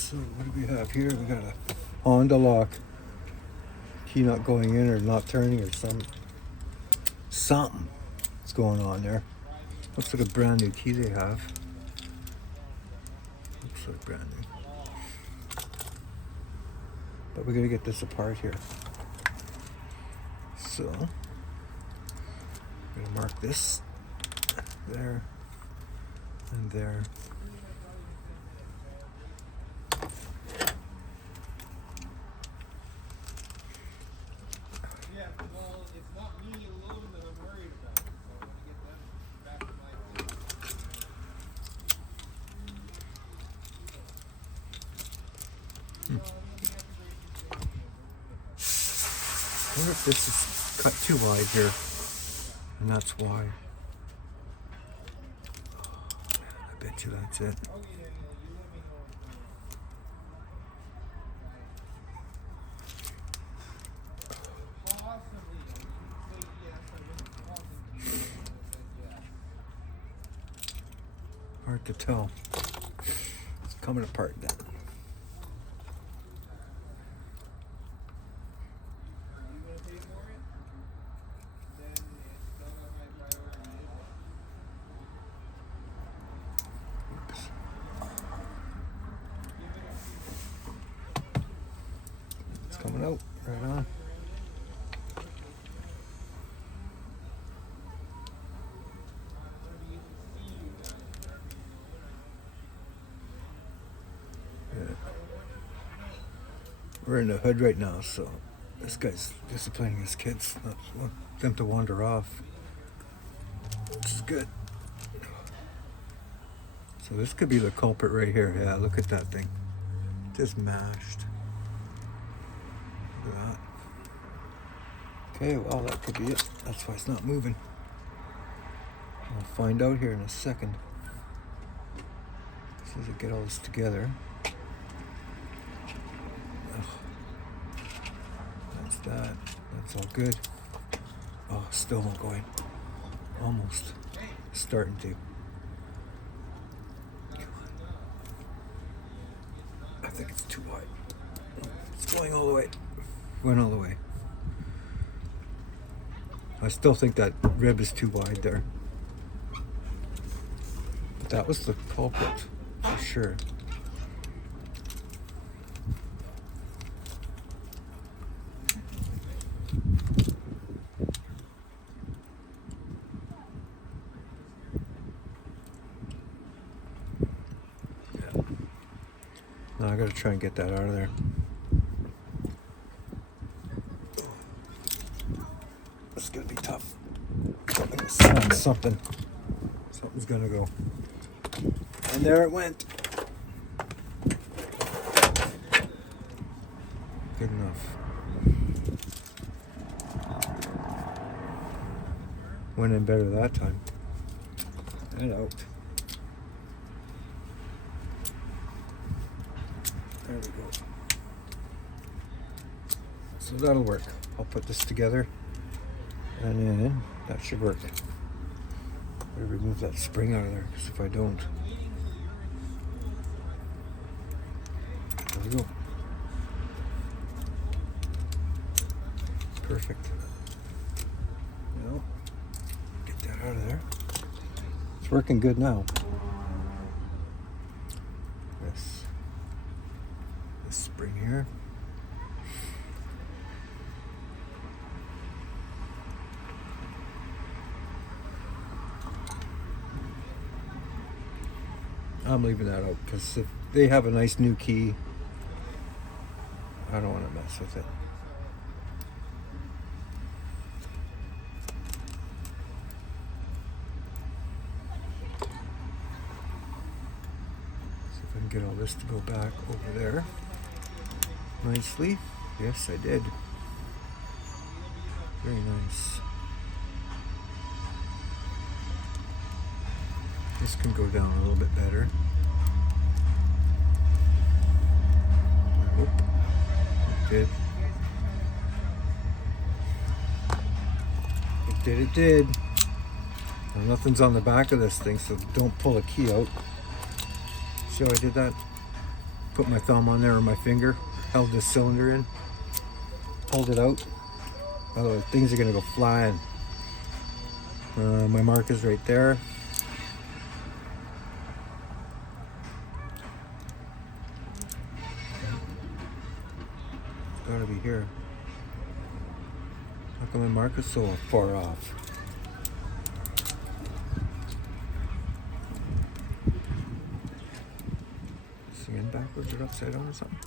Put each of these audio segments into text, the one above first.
So what do we have here? We got a Honda lock. Key not going in or not turning or something. What's going on there? Looks like a brand new key they have. Looks like brand new. But we're gonna get this apart here. So I'm gonna mark this there and there. I wonder if this is cut too wide here, and that's why. I bet you that's it. Hard to tell. It's coming apart then. It's coming out right on. We're in the hood right now, so this guy's disciplining his kids, not want them to wander off, which is good. So this could be the culprit right here. Yeah, look at that thing. Just mashed. Look at that. Okay, well, that could be it. That's why it's not moving. I'll find out here in a second. As soon as I get all this together. That's that. That's all good. Oh, still not going. Almost. Starting to. I think it's too wide. It's going all the way. Went all the way. I still think that rib is too wide there. But that was the culprit, for sure. Yeah. Now I gotta try and get that out of there. It's gonna be tough. Something's gonna go. And there it went. Good enough. Went in better that time. And out. There we go. So that'll work. I'll put this together. And then that should work. Better remove that spring out of there, because if I don't, there we go. Perfect. Well, get that out of there. It's working good now. This spring here. I'm leaving that out because if they have a nice new key, I don't want to mess with it. See if I can get all this to go back over there nicely. Yes, I did. Very nice. This can go down a little bit better. I hope it did. It did. Well, nothing's on the back of this thing, so don't pull a key out. See how I did that? Put my thumb on there or my finger, held this cylinder in, pulled it out. Otherwise things are gonna go flying. My mark is right there. It's gotta be here. How come my mark is so far off? Is it in backwards or upside down or something?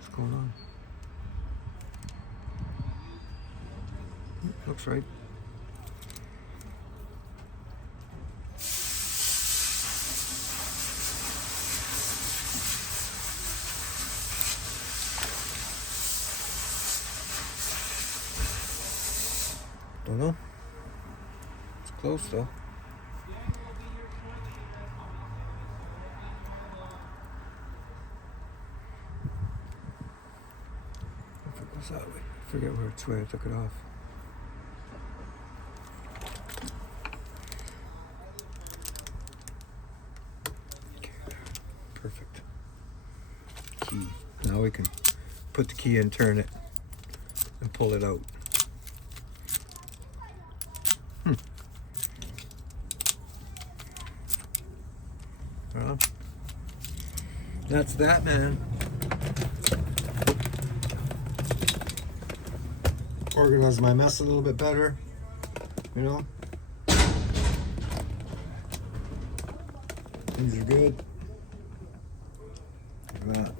What's going on? Looks right. Don't know. It's close though. If it goes that way, I forget which way I took it off. Perfect. Key. Now we can put the key in, turn it, and pull it out. Well, that's that, man. Organize my mess a little bit better, you know. These are good. Look at that.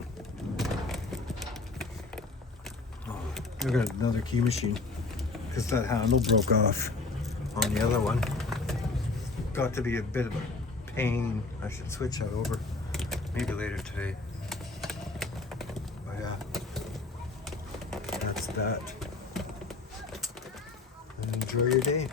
Oh, I got another key machine because that handle broke off on the other one. Got to be a bit of a pain. I should switch that over maybe later today. But yeah, that's that. And enjoy your day.